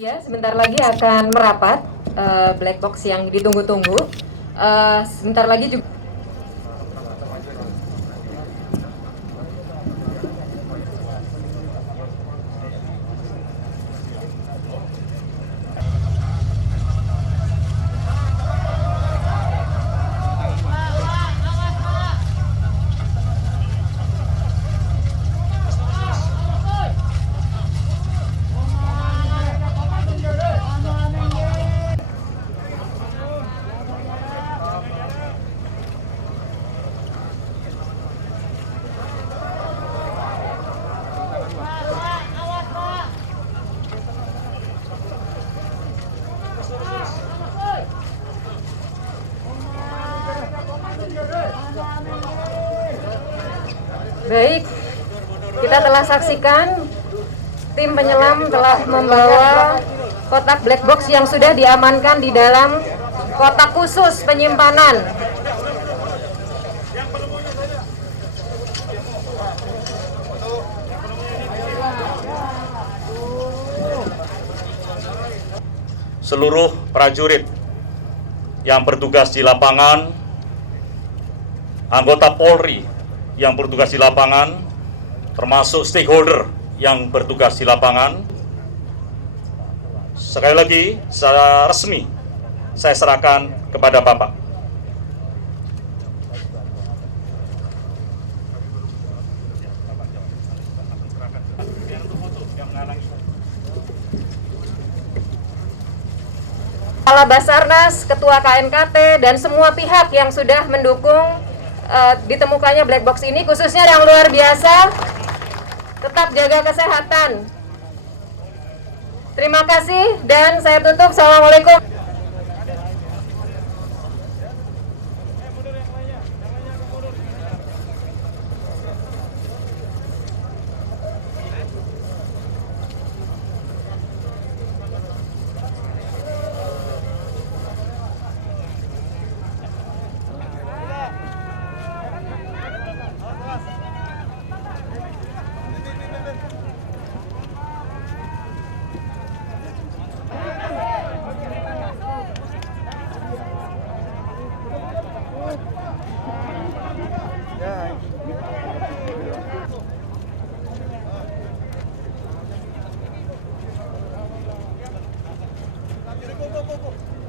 Ya, sebentar lagi akan merapat black box yang ditunggu-tunggu. Sebentar lagi juga. Baik, kita telah saksikan tim penyelam telah membawa kotak black box yang sudah diamankan di dalam kotak khusus penyimpanan. Seluruh prajurit yang bertugas di lapangan, anggota Polri yang bertugas di lapangan, termasuk stakeholder yang bertugas di lapangan. Sekali lagi, secara resmi, saya serahkan kepada Bapak. Kepala Basarnas, Ketua KNKT, dan semua pihak yang sudah mendukung ditemukannya black box ini, khususnya yang luar biasa, tetap jaga kesehatan. Terima kasih dan saya tutup. Assalamualaikum. Go, go, go, go.